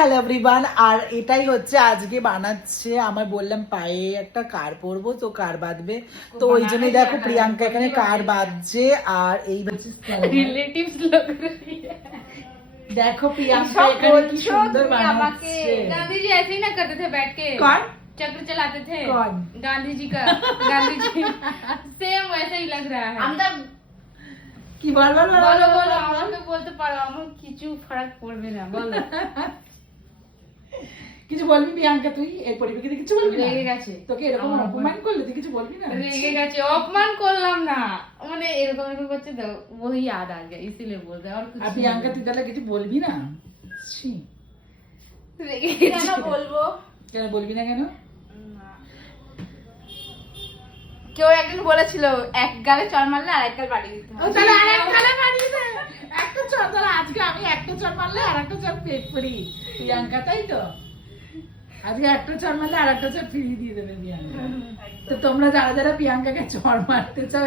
Hello everyone, আর এটাই হচ্ছে আজকে বানাচ্ছে। আমার বললাম পায়ে একটা কার পরবো, তো কার বাঁধবে, তো ওই জন্য দেখো প্রিয়াঙ্কা এখানে কার বাঁধছে। আর এই रिलेटिव्स लोग দেখো প্রিয়াঙ্কা এখানে কি সুন্দর বানাচ্ছে। गांधी जी ऐसे ही ना करते थे बैठ के कौन चक्र चलाते थे कौन गांधी जी का गांधी जी सेम वैसा ही लग रहा है। কি বল বল বলো বলো আমাকে বলতে পারো, আমার কিছু ফারাক পড়বে না, বলো। কিছু বলবি প্রিয়াঙ্কা? তুই এই পরিপ্রেক্ষিতে কিছু বলবি না? রেগে গেছে তোকে এরকম অপমান করলে তুই কিছু বলবি না? রেগে গেছে, অপমান করলাম না, মানে এরকম এরকম করছে তো वही याद आ गया इसीलिए बोल रहे और कुछ আর প্রিয়াঙ্কা তুই তাহলে কিছু বলবি না? ছি, রেগে গেছে। কেন বলবো? কেন বলবি না কেন? কেউ একদিন বলেছিল এক গালে চড় মারলে আর এক গাল বাড়ি দিতে ও তাহলে আরেক গালে বাড়িয়ে দে। একটা চড়, তাহলে আজকে আমি একটা চড় মারলে আর একটা চড় পেট ফ্রি। প্রিয়াঙ্কা তাই তো? আজকে একটা চড় মারলে আর একটা চড় ফ্রি দিয়ে দেবে প্রিয়াঙ্কা। তো তোমরা যারা যারা প্রিয়াঙ্কাকে চড় মারতে চাও